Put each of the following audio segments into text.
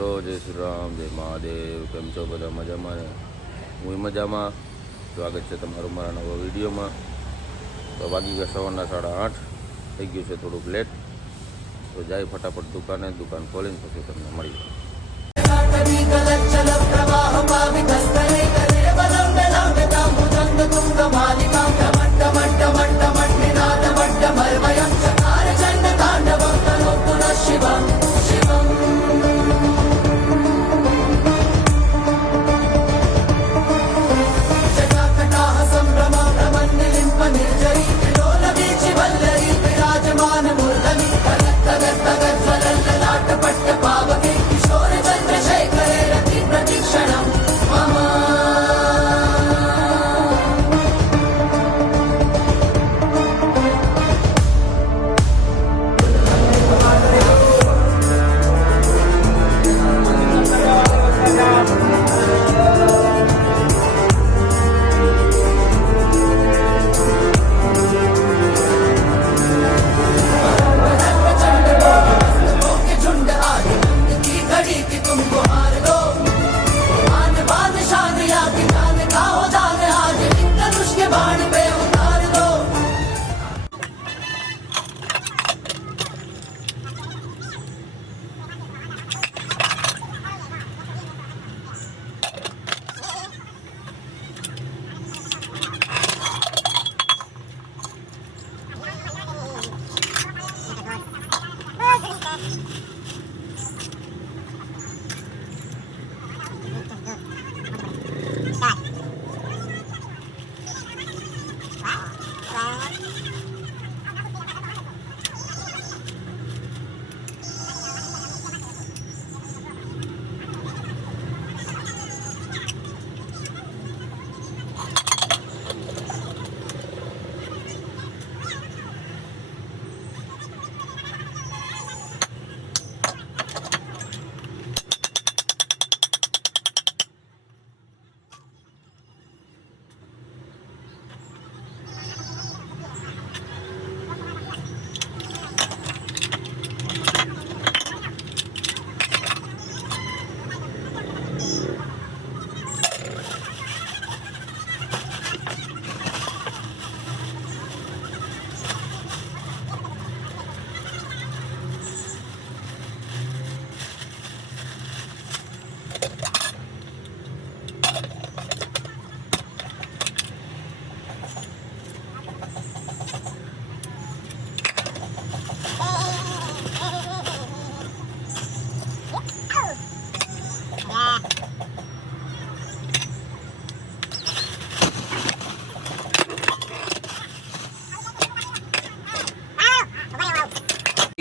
મિત્રો, જય શ્રી રામ, જય મહાદેવ. કેમ છો બધા? મજામાં ને? હું મજામાં. સ્વાગત છે તમારું મારા નવા વિડીયોમાં. તો વાગી ગયા સવારના 8:30. થઈ ગયું છે થોડુંક લેટ. તો જાય ફટાફટ દુકાન ખોલીને પછી તમને મળીએ.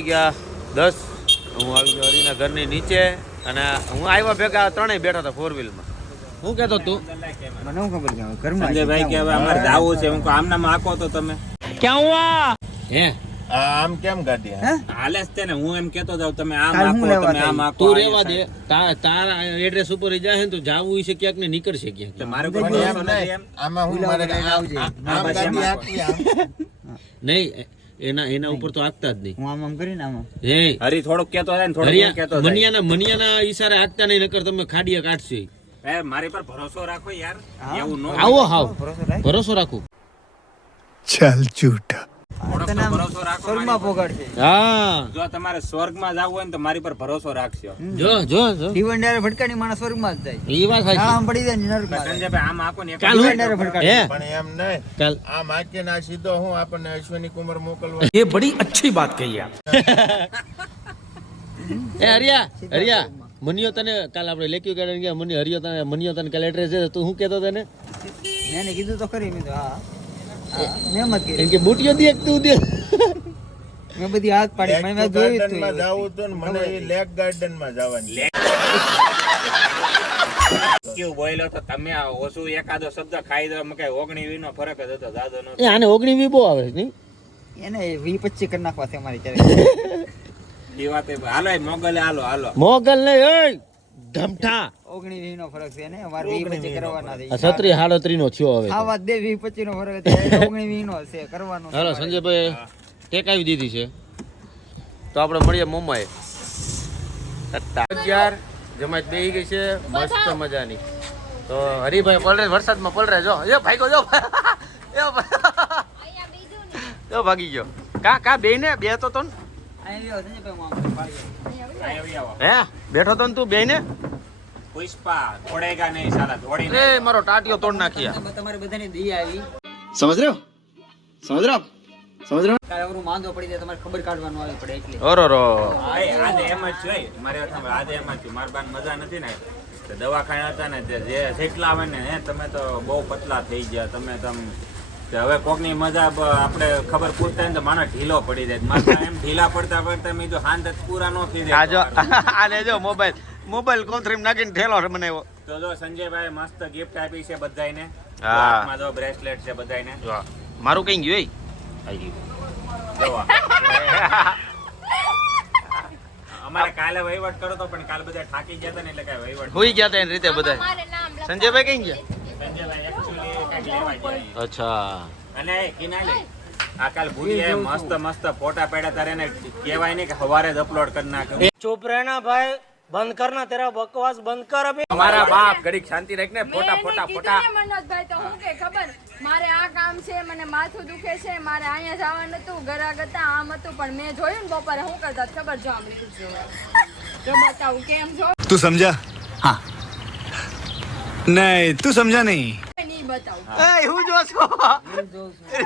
ગયા 10. હું આવી ગયો હરીના ઘરની નીચે અને હું આવ્યા ભેગા ત્રણેય બેઠા હતા 4 વ્હીલમાં. હું કહેતો તું મને હું ખબર કે ઘરમાં સંજયભાઈ કે હવે અમારે જાવું છે. હું આમનામ આકો તો તમે ક્યાં હુઆ હે આમ કેમ ગાડી હાલે છે ને? હું એમ કેતો જાવ તમે આમ કાલ હું આકો લેવા તમે આમ આકો. તું રેવા દે. તારા એડ્રેસ ઉપર જાય ને તો જાવું છે ક્યાંક ને નીકળશે ક્યાંક. તો મારે કોઈ ભરોસો નથી એમ. આમાં હું મારે આવજે આમ ગાડી આપી આમ. નહીં એના ઉપર તો આગતા જ નહીં. હું આમ કરીને આમ હે હરી થોડુંક કેતો જાય ને થોડુંક કેતો જાય. મનિયાના ઈશારે આગતા નહીં, નકર તમે ખાડીએ કાઢશે. એ મારી પર ભરોસો રાખો યાર. એવું નો આવો હાવ ભરોસો રાખ. ભરોસો રાખો. चल झूठा થોડોક તો ભરોસો રાખો. સ્વર્ગમાં પોગાડશે. હા જો તમારે સ્વર્ગમાં જાવું હોય ને તો મારી પર ભરોસો રાખજો. જો જીવન ડાયરે ભટકાની માણસ સ્વર્ગમાં જ જાય. એ વાત સાચી. આમ પડી જાય નરકમાં જાય. સંજયભાઈ આમ આકો ને એક ચાલ હું જીવન ડાયરે ભટકાડે. હે પણ એમ નહીં, ચાલ આ માકે ના સીધો હું આપણને અશ્વિની કુમાર મોકલવા ये बड़ी अच्छी बात कही आप એ હરિયા મનિયો તને કાલ આપણે લેક્યુ ગાર્ડન ગયા. મનિયો તને કાલ એડ્રેસ દે. તું શું કહેતો તને? મેં કીધું તો ખરી. મેં તો હા મેં મત કરી. એમ કે બુટિયો દે તું દે. મેં બધી હાથ પાડી. મેં જોયું જ ગાર્ડન માં હતું. જાવું હતું ને મને એ લેક ગાર્ડન માં જવાની. કેવું બોલ્યો તો તમે ઓછું એકાદો શબ્દ ખાઈ દો. કઈ 19-20 નો ફરક જ હતો, જાજો નો. એ આને 19-20 બહુ આવે છે નહીં? એને 20-25 કરી નાખવા છે અમારી ત્યારે. એ વાત હાલો મોગલે હાલો મોગલ નહીં ઓય ધમઠા 19-20 નો ફરક છે ને. અમારે 20-25 કરવાના છે. આ 37-38 નો થયો હવે. આ વાત દે 20-25 નો ફરક છે. 19-20 નો છે કરવાનો. હાલો સંજયભાઈ ટેકાવી દીધી છે. તો આપણે મળીએ મોમાએ. 11 જમાત બેહી ગઈ છે મસ્ત મજાની. તો હરીભાઈ પલરે વરસાદમાં પલરે જો એ ભાઈ જો જો ભાગી ગયો. કા બે ને બે તો તન અહીંયા આવ્યો સંજયભાઈ હું હે બેઠો તો ને તું બે ને પુષ્પા દોડેગા નહીં સાલા દોડી એ મારો ટાટિયો તોડ નાખ્યા. તમારી બધાની દી આવી समझ रहे हो समझ रहे हो आप समझ रहे हो કાલે અવરું માંદો પડી જાય તમારે ખબર કાઢવાનું આવી પડે એટલે ઓરો રો આજે એમ જ જોઈ મારે આજે એમ જ છું મારા બાન મજા નથી ને તો દવાખાને હતા ને તે જે જેટલા આવે ને તમે તો બહુ પતલા થઈ ગયા તમે હવે કોકની મજા આપણે ખબર પૂછતા ને તો માણસ ઢીલો પડી જાય મારા એમ ઢીલા પડતા પડતા મેં તો હાંત પૂરા નો થઈ આ જો જાય આ લેજો મોબાઈલ કોથરીમ નાખીને ઠેલો બનાવ્યો. તો જો સંજયભાઈ મસ્ત ગિફ્ટ આપી છે બધાયને. હા. હાથમાં જો બ્રેસલેટ છે બધાયને. જો મારું કઈ ગયું જોવા. અમારે કાલે વહીવટ કરો તો પણ કાલે બધા થાકી ગયા હતા ને એટલે કાંઈ વહીવટ હોઈ ગયા તા એની રીતે બધા. સંજયભાઈ કઈ ગયા? સંજયભાઈ actually કાંઈક લેવા ગયા. અચ્છા અને એ કિનાલે આ કાલ ભૂલીએ મસ્ત ફોટા પાડ્યા તારે ને કહેવાય નહીં કે સવારે જ અપલોડ કરી નાખ્યો. चुप रहना भाई बंद करना तेरा बकवास बंद कर अभी અમારા બાપ ઘડીક શાંતિ રાખ ને ફોટા મેં એને કીધું ને મનોજભાઈ તો હું કે ખબર મારે આ કામ છે મને માથું દુખે છે મારે અહીંયા જવાનું હતું ગરાગ હતા આમ હતું પણ મેં જોયું ને બપોરે શું કરતા હતા ખબર જો આમ રીલ્સ જોવા જો બતાવું કેમ છો तू समझा हाँ नहीं तू समझा नहीं નહીં બતાવું એ હું જો છો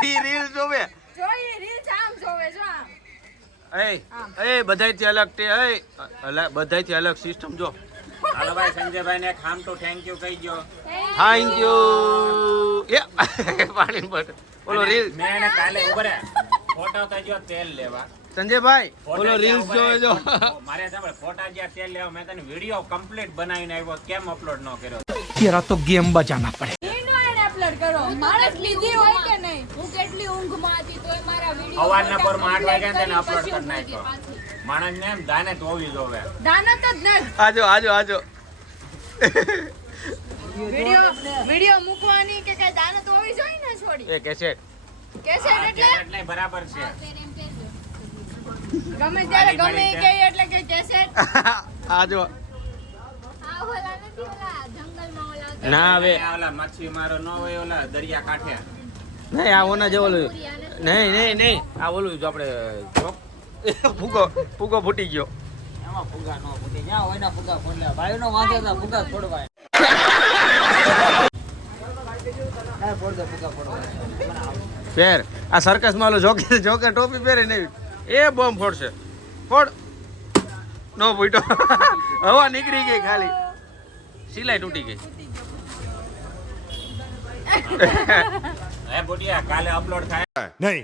રીલ જોવે જો એ રીલ્સ આમ જોવે જો આમ એ બધાયથી અલગ તે બધાયથી અલગ સિસ્ટમ જો. હાલો ભાઈ સંજયભાઈ ને ખામ તો થેન્ક યુ કહી ગયો. થેન્ક યુ એ પાણી બોટલ બોલો રીલ મેં એને કાલે ઉભરે ફોટા તો જો તેલ લેવા સંજયભાઈ બોલો ફોટા રીલ્સ જ્યાં જોવે જો મારે સાંભળ ફોટા જ્યાં તેલ લેવા મેં તને વિડીયો કમ્પ્લીટ બનાવીને આવ્યો કેમ અપલોડ ન કર્યો? तेरा तो गेम बजाना पड़े એનો એને અપલોડ કરો માણસ લીધી હોય કે નહીં હું કેટલી ઊંઘમાં હતી તોય મારા વિડિયો સવારના પોરમાં 8 વાગ્યા તેને અપલોડ કરી નાખ્યો. માણસ ને એમ દાને ધોવી જોવે. દાનત જ નહીં આજો વિડિયો મૂકવાની કે કઈ દાનત હોવી જોઈએ ને છોડી એ કેસેટ કેસેટ એટલે એટલે બરાબર છે. ગમે ત્યારે ગમે એ કહે એટલે કે કેસેટ આજો આ ઓલા નથી ઓલા જંગલમાં ઓલા ના હવે આ ઓલા મચ્છી મારો ન હોય ઓલા દરિયા કાંઠે નહીં આ ઓના જેવો નહીં આ ઓલું જો આપણે ફૂગો ફૂટી ગયો. એમાં ફુગા નો ફૂટી જ્યાં હોય ના ફુગા ફોડલે ભાઈનો વાંધો હતા ફુગા છોડવાય હા ફોડ દે ફુગા ફોડવાય ફેર આ સર્કસ માં જોકે ટોપી પહેરે નહીં એ બોમ્બ ફોડશે ફોડ નો ફૂટ્યો હવા નીકળી ગઈ ખાલી સિલાઈ તૂટી ગઈ. હે બુટિયા કાલે અપલોડ થાય नहीं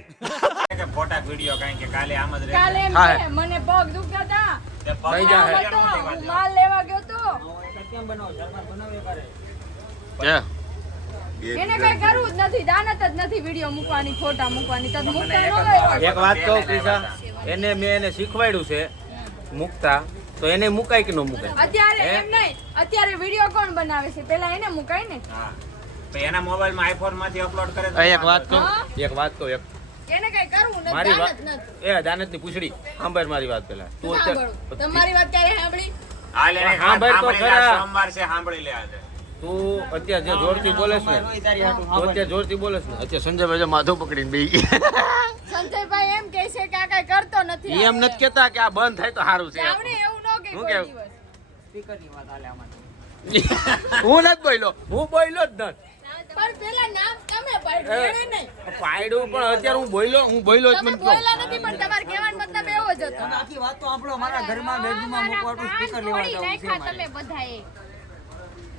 કે ફોટા વિડીયો કાંઈ કે કાલે આમ જ કાલે રહેશે. એમ હા. કહે, મને પગ દુખતા હતા તે પગ થઈ જાય. માં તો લેવા હું દે. માલ લેવા ગયો તો કેમ બનાવો સરકાર બનાવે કરે એને કઈ કરવું જ નથી દાનત જ નથી વિડિયો મૂકવાની ફોટા મૂકવાની તો મૂકતા ન હોય એક વાત કહું ક્રિશા એને મેં એને શીખવાડ્યું છે મૂકતા તો એને મુકાય કે ન મુકાય. અત્યારે હે? એમ નહીં અત્યારે વિડિયો કોણ બનાવે છે પેલા એને મુકાય ને હા તો એના મોબાઈલમાં આઈફોન માંથી અપલોડ કરે તો એક વાત કહું હા? એક વાત કહું એક એને કઈ કરવું નથી મારી વાત દાનત નથી એ દાનત ની પૂછડી સાંભળ મારી વાત પેલા તું સાંભળો તમારી વાત ક્યારે સાંભળી હાલ એને હા, ભાઈ, તો સાંભળી લે, ખરા. સોમવાર છે સાંભળી લે આજે. તું અત્યારે જે જોરથી બોલેસ ને તારી હાટું તું અત્યારે જોરથી બોલેસ ને અત્યારે સંજયભાઈ જો માથું પકડીને બેહી ગયા. સંજયભાઈ એમ કહે છે કે આ કઈ કરતો નથી ઈ એમ નથી કેતા કે આ બંધ થાય તો સારું છે આવડે એવું ન કે હું કોઈ કેવું? દિવસ સ્પીકર ની વાત આલે આમાં હું નથી બોલ્યો હું બોલ્યો જ નથી પણ પેલા નામ તમે પાડ્યું એને નહીં પાડ્યું પણ અત્યારે હું બોલ્યો જ તમે મને કહો. બોલ્યા નથી પણ તમારો કહેવાનો મતલબ એવો જ હતો આખી વાત તો આપણો મારા ઘરમાં બેડરૂમમાં મૂકવાનું સ્પીકર લેવા જવું છે મારે. તમે બધાએ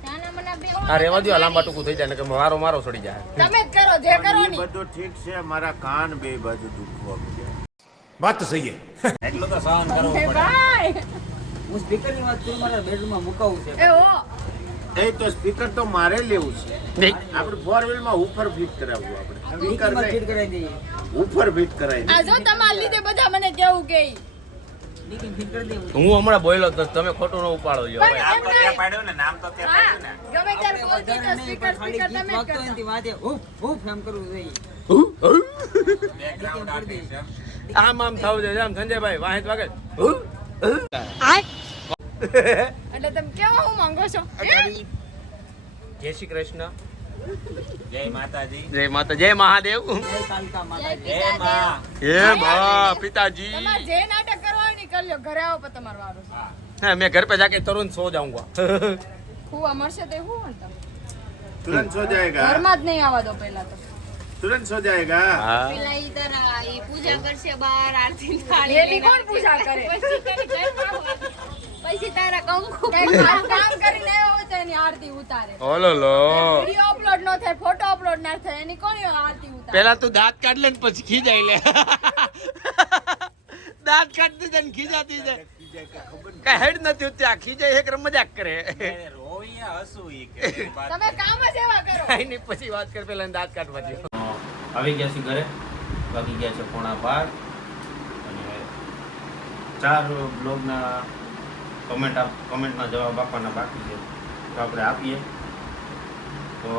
નાના મના બે આ રેવા દો આ લાંબા ટૂંકું થઈ જાય ને કે મારો સડી જાય. તમે જ કરો જે કરો પણ એ ની બધું ઠીક છે મારા કાન બે બાજુ દુખવા માંડ્યા. बात तो सही है એટલું તો સહન કરવું પડે. ભાઈ હું સ્પીકર ની વાત કરું મારા બેડરૂમમાં મુકાવું છે એ હો એ તો સ્પીકર તો મારે લેવું છે નહીં. આપણે ફોર વ્હીલ માં ઉપર ફિટ કરાવવું આપણે સ્પીકર ડીકીમાં ફીટ નહીં કરાવી દઈએ ઉપર ફિટ કરાવી આ જો તમારા લીધે બધા મને કેવું કે ડીકી ફીટ કરી દેવું હું હમણાં બોલ્યો જ નથી. તમે ખોટું ન ઉપાડો છો પણ નામ એમ તો નહીં. ત્યાં પાડ્યું ને નામ તો ત્યાં હા પાડ્યું ને ગમે ત્યારે બોલતી તો નહીં, સ્પીકર પણ ખાલી સ્પીકર ગીત તમે જ વાગતો હોય ને તે કરતા વાતે હુફ હુફ એમ કરવું જોઈએ બેકગ્રાઉન્ડ આપી છે આમ થવું જોઈએ આમ સંજયભાઈ વાહિત વાગે અને એટલે તમે કેવા હું માંગો છો જય શ્રી કૃષ્ણ, જય માતાજી, જય માતા, જય મહાદેવ, જય કાલિકા માતાજી. જય માં. હે મા પિતાજી. તમારે જે નાટક કરવા ની કરી લ્યો, ઘરે આવો પણ તમારો વારો છે. हाँ, मैं घर पे जाके तुरंत सो जाऊंगा. હુવા મળશે તો હું હોય તમે तुरंत सो जाएगा, ઘરમાં જ નહીં આવવા દો પહેલા તો तुरंत सो जाएगा. हाँ. પેલા ઈ તારા ઈ પૂજા કરશે બાર આરતી થાળી એ બી કોણ પૂજા કરે પછી તારા કંકુ કંઈક સારું કામ કરીને આવ્યો હોય તો એની આરતી ઉતારે ओलो लो. વિડિયો અપલોડ ન થાય, ફોટો અપલોડ ના થાય, એની કોની આરતી ઉતારે? પેલા તું દાંત કાઢ લે ને પછી ખીજાઈ લે. દાંત કાઢતી જાય ને ખીજાતી જાય. કઈ હેડ નથી ઉત્યા, ખીજાય એક મજાક કરે. રોયા હસું ઈ કે વાત. તમે કામ જ એવા કરો. કઈ નહીં, પછી વાત કર, પેલા દાંત કાઢવા દે. આવી ગયા છે ઘરે, વાગી ગયા છે 12:15 અને 4 બ્લોગના કમેન્ટમાં જવાબ આપવાના બાકી છે, તો આપણે આપીએ. તો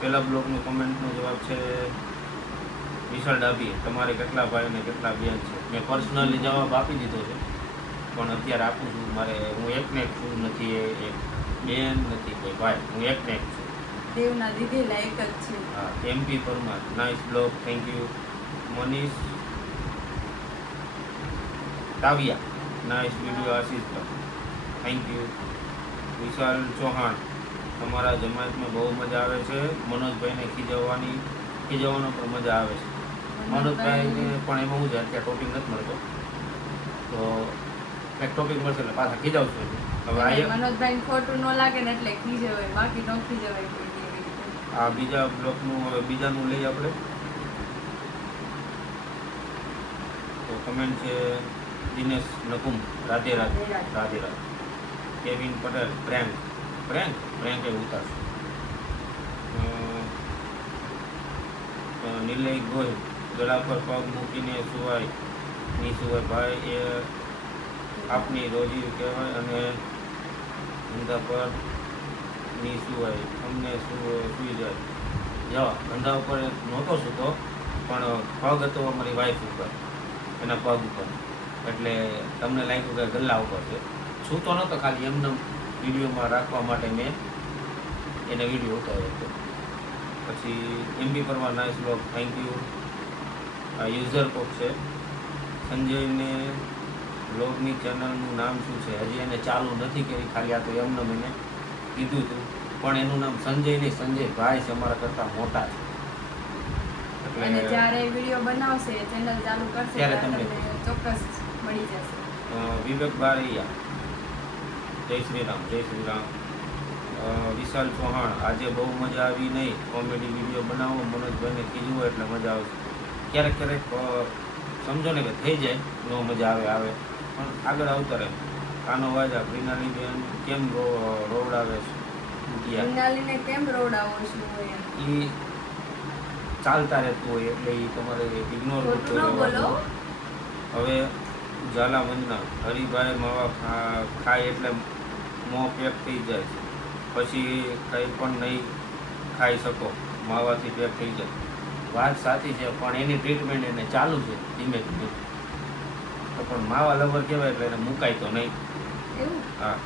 પહેલા બ્લોગનો કમેન્ટનો જવાબ છે વિશાલ ડાભી, તમારે કેટલા ભાઈ અને કેટલા બેન છે? મેં પર્સનલી જવાબ આપી દીધો છે, પણ અત્યારે આપું છું. મારે હું એકને એક છું, નથી એક બેન, નથી કોઈ ભાઈ, હું એકને એક છું. દેવના દીધેલા એક જ છે. હા, MP Parmar, nice blog, thank you. Manish Kavya, nice video Ashish પર, થેન્ક યુ. વિશાલ ચૌહાણ, તમારા જમાયતમાં બહુ મજા આવે છે. મનોજભાઈને ખીજવવાનો પણ મજા આવે છે. મનોજભાઈને પણ એમાં હું છે, અત્યારે ટોપિક નથી મળતો, તો એક ટોપિક મળશે એટલે પાછા ખીજાવશું. હવે આ મનોજભાઈ ખોટું ન લાગે ને એટલે ખીજવાય, બાકી ન ખીજવાય કોઈ દી એવી રીતે. આ બીજા બ્લોકનું હવે બીજાનું લઈએ આપણે. તો કમેન્ટ છે દિનેશ નકુમ, રાધે રાધે, રાધે રાધે. કેવિન પટેલ, પ્રેન્ક એ ઉતારશે. નિલય ગોહિલ, ગળા પર પગ મૂકીને સુવાય ની સુવાય ભાઈ, એ આપની રોજી કહેવાય, અને ધંધા પર ની સુવાય, અમને સુઈ જાય. જવા ધંધા ઉપર નહોતો સૂતો, પણ પગ હતો અમારી વાઈફ ઉપર, એના પગ ઉપર, એટલે તમને લાગ્યું કે ગલ્લા ઉપર છે. સૂતો નહોતો, ખાલી એમને વિડીયોમાં રાખવા માટે મેં એને વિડીયો ઉતાર્યો હતો. પછી MP Parmar, nice blog, thank you. આ યુઝર કોક છે સંજયને બ્લોગની ચેનલનું નામ શું છે? હજી એને ચાલુ નથી કરી, ખાલી આ તો એમને મને કીધું હતું, પણ એનું નામ સંજય નહીં, સંજયભાઈ છે, અમારા કરતાં મોટા છે. અને એટલે જ્યારે વિડીયો બનાવશે, ચેનલ ચાલુ કરશે ત્યારે ત્યારે તમને તમને ચોક્કસ મળી જશે. વિવેક બારૈયા, જય શ્રી રામ, જય શ્રી રામ. વિશાલ ચૌહાણ, આજે બહુ મજા આવી નહીં, કોમેડી વિડીયો બનાવો, મનોજભાઈને કીધું એટલે મજા આવશે. ક્યારેક સમજો ને કે થઈ જાય, ન મજા આવે, પણ આગળ આવતા રહે. કાનો વાજા, પ્રિનાલી બેન કેમ રોવડાવે છે? મૃણાલીને કેમ રોડાવો છો એમ? એ ચાલતા રહેતું હોય એટલે એ તમારે ઇગ્નોર ખોટું ન બોલો. હવે ઝાલા વંદના, હરિભાઈ માવા ખાય એટલે મોં પેક થઈ જાય છે, પછી કંઈ પણ નહીં ખાઈ શકો, માવાથી પેક થઈ જાય. વાત સાચી છે, પણ એની ટ્રીટમેન્ટ એને ચાલુ છે ધીમે ધીમે. તો પણ માવા લવર કહેવાય એટલે એને મુકાય તો નહીં. એવું? હા.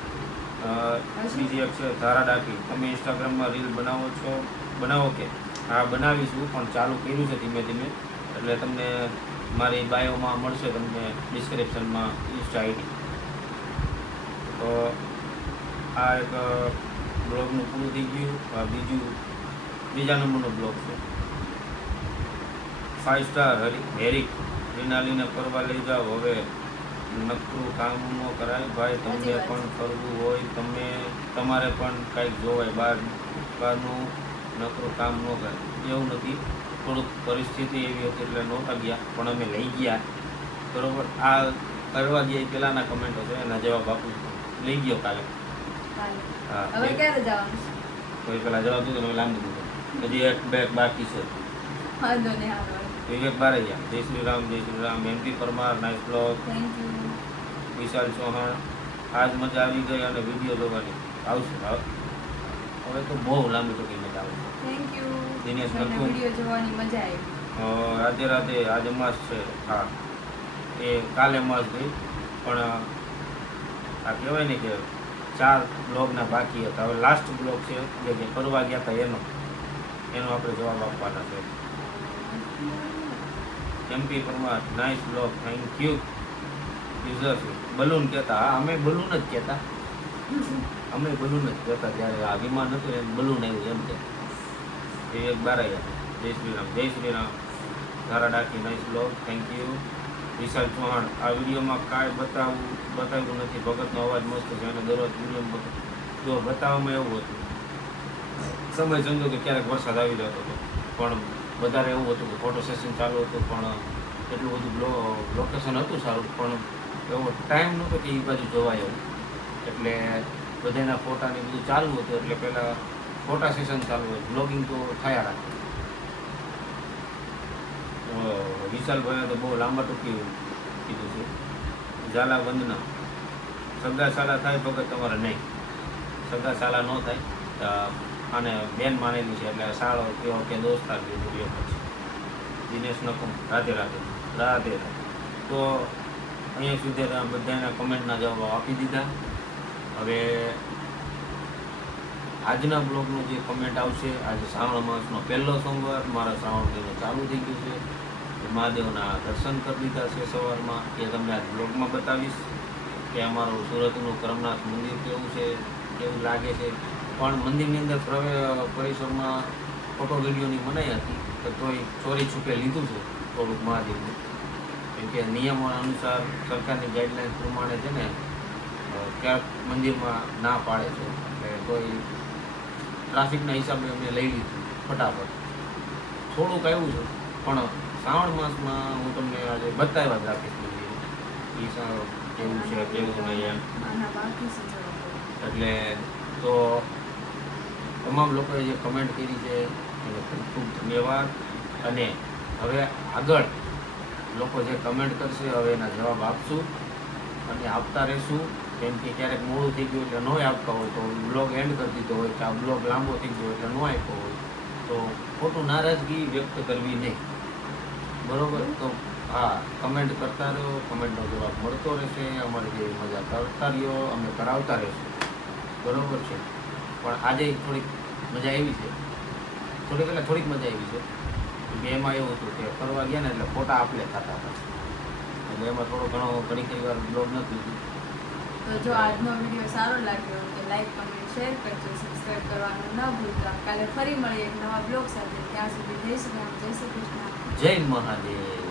બીજી એક છે ધારા ડાકી, તમે ઇન્સ્ટાગ્રામમાં રીલ બનાવો કે? હા, બનાવીશું, પણ ચાલુ કર્યું છે ધીમે ધીમે, એટલે તમને મારી બાયોમાં મળશે, તમને ડિસ્ક્રિપ્શનમાં ઇન્સ્ટા આઈડી. તો આ એક બ્લોગનું પૂરું થઈ ગયું. બીજા નંબરનો બ્લોગ છે 5 સ્ટાર હેરિક, રિનાલીને ફરવા લઈ જાઓ, હવે નકરું કામ ન કરાય ભાઈ, તમને પણ ફરવું હોય, તમારે પણ કાંઈક જોવાય, બહારનું નકરું કામ ન કરે એવું નથી. થોડુંક પરિસ્થિતિ એવી હતી એટલે નહોતા ગયા, પણ અમે લઈ ગયા, બરોબર. આ કરવા ગયા પહેલાંના કમેન્ટો છે, એના જવાબ આપું છું. લઈ ગયો કાલે. હા, હવે ક્યારે જવાનું છે? કોઈ પહેલાં જવાબ દીધો, અમે લાંબી દીધો. હજી એક બેગ બાકી છે. વાંધો નહીં, હાલો. વિવેક બારૈયા, જય શ્રી રામ, જય Shri Ram. MP Parmar, nice blog. Thank you. Vishal Chauhan, આજ મજા આવી ગઈ અને વિડીયો જોવાની આવશે. હવે તો બહુ લાંબી ટૂંકી મજા આવે છે. Thank you. દિનેશ મને નકુમ. વિડીયો જોવાની મજા આવી. રાધે રાધે, આજે માસ છે. હા, એ કાલે માસ ગઈ, પણ આ કહેવાય ને કે 4 બ્લોગના બાકી હતા. હવે લાસ્ટ બ્લોગ છે જે કે ફરવા ગયા હતા એનો આપણે જવાબ આપવાના છે. MP Parmar nice blog, thank you. User balloon કહેતા, હા અમે બલૂન જ કહેતા, અમે બલૂન જ કહેતા. જ્યારે આ વિમાન હતું એમ બલૂન આવ્યું એમ કે એક બારાયા. જય શ્રી રામ, જય શ્રી રામ. ધારા ડાકી nice blog, thank you. Vishal Chauhan, આ વિડીયોમાં કાંઈ બતાવ્યું નથી, ભગતનો અવાજ મસ્ત છે અને દરરોજ વિડીયો જો બતાવવામાં એવું હતું સમય સમજો કે ક્યારેક વરસાદ આવી જતો હતો, પણ વધારે એવું હતું કે ફોટો સેશન ચાલુ હતું, પણ એટલું બધું લોકેશન હતું સારું, પણ એવો ટાઈમ નહોતો કે એ બાજુ જોવાય એવું. એટલે બધાના ફોટાને બધું ચાલુ હતું, એટલે પહેલાં ફોટા સેશન ચાલુ હોય, બ્લોગિંગ તો થયા રાખે. વિશાલભાઈએ તો બહુ લાંબા ટૂંકી કીધું છે. ઝાલા વંદના, સગા સાલા થાય ભગત તમારે નહીં, સગા સાલા ન થાય. અને બેન માનેલી છે એટલે સાળો કયો કે દોસ્તાર કીધું પછી. દિનેશ નકમ, રાધે રાધે, રાધે રાધે. તો અહીંયા સુધી બધાના કમેન્ટના જવાબ આપી દીધા. હવે આજના બ્લોગનું જે કમેન્ટ આવશે, આજે શ્રાવણ માસનો પહેલો સોમવાર, મારા શ્રાવણ મહિનો ચાલુ થઈ ગયું છે. મહાદેવના દર્શન કરી લીધા છે સવારમાં, એ તમને આજ બ્લોગમાં બતાવીશ કે અમારું સુરતનું કરમનાથ મંદિર કેવું છે, કેવું લાગે છે. પણ મંદિરની અંદર પરિસરમાં ફોટો વિડીયોની મનાઈ હતી, તો તોય ચોરી છૂપે લીધું છે થોડુંક મહાદેવનું, કેમ કે નિયમો અનુસાર સરકારની ગાઈડલાઇન્સ પ્રમાણે છે ને ક્યાંક મંદિરમાં ના પાડે છે, એટલે કોઈ ટ્રાફિકના હિસાબે અમને લઈ લીધું ફટાફટ. થોડુંક આવ્યું છે, પણ શ્રાવણ માસમાં હું તમને આજે બતાવ્યા જ રાખીશ મંદિર એ કેવું છે કેવું નહીં એમ. એટલે તો તમામ લોકોએ જે કમેન્ટ કરી છે એને ખૂબ ખૂબ ધન્યવાદ. અને હવે આગળ લોકો જે કમેન્ટ કરશે હવે એના જવાબ આપશું અને આપતા રહીશું, કેમ કે ક્યારેક મોડું થઈ ગયું એટલે ન આપતા હોય તો બ્લોગ એન્ડ કરી દીધો હોય કે આ બ્લોગ લાંબો થઈ ગયો એટલે ન આપ્યો હોય તો ખોટું નારાજગી વ્યક્ત કરવી નહીં, બરાબર? તો હા, કમેન્ટ કરતા રહો, કમેન્ટનો જવાબ મળતો રહેશે, અમારે જે મજા કરતા રહ્યો અમે કરાવતા રહીશું, બરાબર છે? પણ આજે થોડીક મજા આવી છે, થોડીક મજા આવી છે કે એમાં એવું હતું કે ફરવા ગયા ને એટલે ફોટા આપણે થતા હતા, એટલે એમાં ઘણી વાર બ્લોગ નથી. તો જો આજનો વિડીયો સારો લાગ્યો તો લાઈક, કમેન્ટ, શેર કરજો, સબસ્ક્રાઈબ કરવાનું ન ભૂલતા. કાલે ફરી મળીએ એક નવા બ્લોગ સાથે. ત્યાં સુધી જય શ્રી રામ, જય શ્રી કૃષ્ણ, જય મહાદેવ.